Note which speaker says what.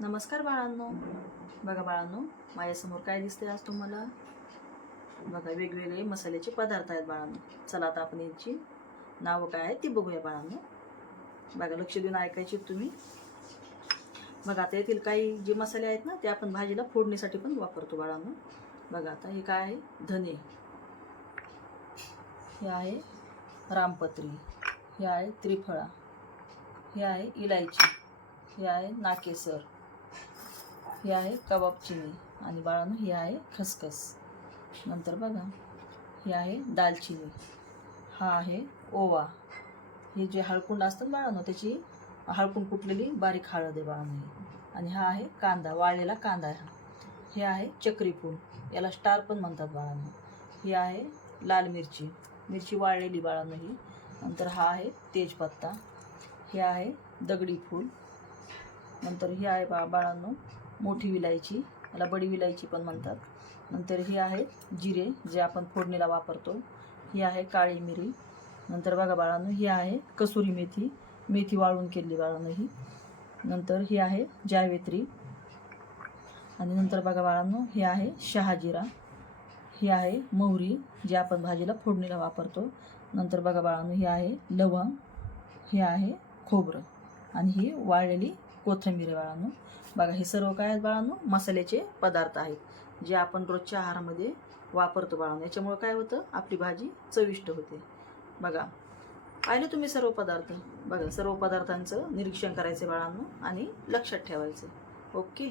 Speaker 1: नमस्कार बाळांनो. बघा बाळांनो माझ्यासमोर काय दिसते आज तुम्हाला? बघा वेगवेगळे मसाल्याचे पदार्थ आहेत बाळांनो. चला आता आपण यांची नावं काय आहेत ती बघूया बाळांनो. बघा लक्ष देऊन ऐकायची तुम्ही. बघा आता येथील काही जे मसाले आहेत ना ते आपण भाजीला फोडणीसाठी पण वापरतो बाळांनो. बघा आता हे काय आहे? धने. हे आहे रामपत्री. हे आहे त्रिफळा. हे आहे इलायची. हे आहे नाकेसर. हे आहे कबाब चिनी आणि बाळांनो हे आहे खसखस. नंतर बघा हे आहे दालचिनी हा आहे ओवा. हे जे हळकुंड असतं बाळांनो त्याची हळकुंड कुटलेली बारीक हळद आहे बाळांनो आणि हा आहे कांदा वाळलेला कांदा आहे हा. हे आहे चक्रीफूल याला स्टार पण म्हणतात बाळांनो. ही आहे लाल मिरची. मिरची वाळलेली बाळांनो ही. नंतर हा आहे तेजपत्ता. हे आहे दगडी फूल. नंतर हे आहे बा बाळांनो मोठी विलायची याला बडी विलायची पण म्हणतात. नंतर ही आहे जिरे जे आपण फोडणीला वापरतो. ही आहे काळी मिरी. नंतर बघा बाळांनो ही आहे कसुरी मेथी. मेथी वाळून केलेली बाळांनो ही. नंतर ही आहे जायवेत्री. आणि नंतर बघा बाळांनो हे आहे शहाजिरा. ही आहे मोहरी जी आपण भाजीला फोडणीला वापरतो. नंतर बघा बाळांनो ही आहे लवंग. हे आहे खोबरं. आणि ही वाळलेली कोथिंबीर आहे बाळांनो. बघा हे सर्व काय आहेत बाळांनो? मसाल्याचे पदार्थ आहेत जे आपण रोजच्या आहारामध्ये वापरतो बाळांनो. याच्यामुळं काय होतं? आपली भाजी चविष्ट होते. बघा पाहिले तुम्ही सर्व पदार्थ? बघा सर्व पदार्थांचं निरीक्षण करायचं बाळांनो आणि लक्षात ठेवायचं ओके?